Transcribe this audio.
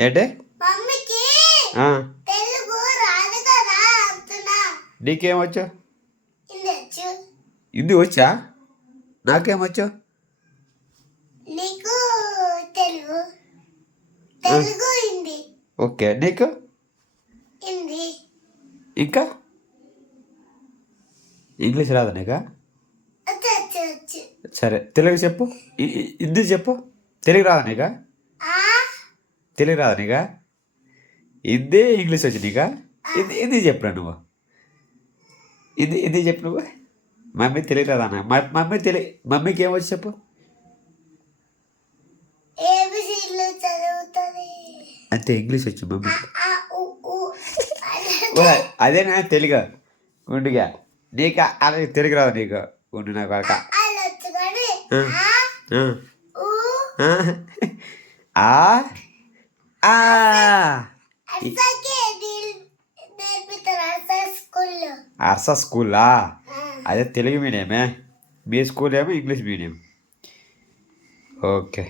ఏంటే మమ్మీకి ఆ, తెలుగు రాదు కదా అంటున్నా. నీకేమొచ్చు? ఇందొచ్చు. హిందీ వచ్చా? నాకేమొచ్చు? నీకు తెలుగు తెలుగు హిందీ ఓకే, నీకు హిందీ ఇంకా ఇంగ్లీష్ రాదా నీకా? వచ్చు వచ్చు వచ్చు. సరే, తెలుగు చెప్పు. హిందీ చెప్పు. తెలుగు రాదా నీకా? ఆ తెలుగు రాదా నీకా? హిందీ ఇంగ్లీష్ వచ్చి నీకా? హిందీ చెప్పురా నువ్వు. హిందీ చెప్పు నువ్వు. మమ్మీ తెలుగు రాదా అన్న? మమ్మీకి ఏమొచ్చు చెప్పు. ఏబిసిడ్లు చదువుతుంది. అంతే, ఇంగ్లీష్ వచ్చు మమ్మీకి. ఆ ఉ ఊ ఓ, అదేనా తెలుగు ఉండుగా. నీకు అలాగే తెలుగు రాదు నీకు. ఉండు నాకు ఒక అలొచ్చు కానీ ఊ ఆ ఆ అసకే నేర్పిస్తారు అసలు స్కూల్లో. అర్స స్కూలా? అదే తెలుగు మీడియమే. మీ స్కూల్ ఏమో ఇంగ్లీష్ మీడియం. ఓకే.